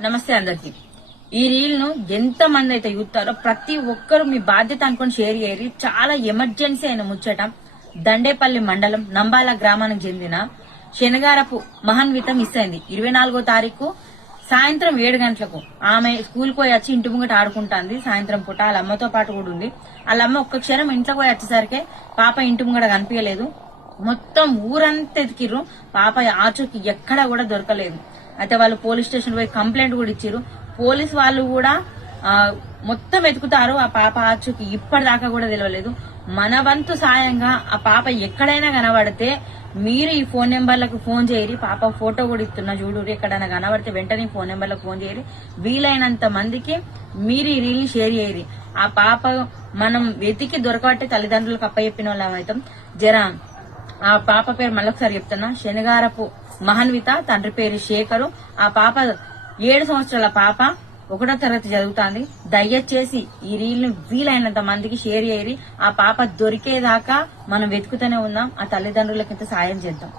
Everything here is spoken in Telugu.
నమస్తే అందరికి. ఈ రీల్ ను ఎంత మంది అయితే చూస్తారో ప్రతి ఒక్కరు మీ బాధ్యత అనుకుని షేర్ చేయరు. చాలా ఎమర్జెన్సీ అయిన ముచ్చట. దండేపల్లి మండలం నంబాల గ్రామానికి చెందిన శనగారపు మహాన్విత మిస్ అయింది. 24వ తారీఖు సాయంత్రం 7 గంటలకు ఆమె స్కూల్ పోయి వచ్చి ఇంటి ముంగట ఆడుకుంటాంది. సాయంత్రం పూట వాళ్ళ అమ్మతో పాటు కూడా ఉంది. వాళ్ళ అమ్మ ఒక్క క్షణం ఇంట్లో పోయి వచ్చేసరికి పాప ఇంటి ముంగట కనిపించలేదు. మొత్తం ఊరంతా ఎతికిర్రు. పాప ఆచూకి ఎక్కడా కూడా దొరకలేదు. అయితే వాళ్ళు పోలీస్ స్టేషన్ పోయి కంప్లైంట్ కూడా ఇచ్చారు. పోలీస్ వాళ్ళు కూడా మొత్తం వెతుకుతారు. ఆ పాప ఆచూకి ఇప్పటిదాకా కూడా తెలియలేదు. మన వంతు సాయంగా ఆ పాప ఎక్కడైనా కనబడితే మీరు ఈ ఫోన్ నెంబర్లకు ఫోన్ చేయరి. పాప ఫోటో కూడా ఇస్తున్నా చూడు. ఎక్కడైనా కనబడితే వెంటనే ఫోన్ నెంబర్లకు ఫోన్ చేయరి. వీలైనంత మందికి మీరు ఈ రీల్ షేర్ చేయరి. ఆ పాప మనం వెతికి దొరకబట్టే తల్లిదండ్రులకు అప్పచెప్పిన వాళ్ళం అవుతాం. జరా ఆ పాప పేరు మళ్ళొకసారి చెప్తున్నా, శనగారపు మహాన్విత, తండ్రి పేరు శేఖరు. ఆ పాప 7 సంవత్సరాల పాప, 1వ తరగతి చదువుతాంది. దయచేసి ఈ రీల్ ను వీలైనంత మందికి షేర్ చేయరి. ఆ పాప దొరికేదాకా మనం వెతుకుతూనే ఉందాం. ఆ తల్లిదండ్రులకి ఇంత సాయం చేద్దాం.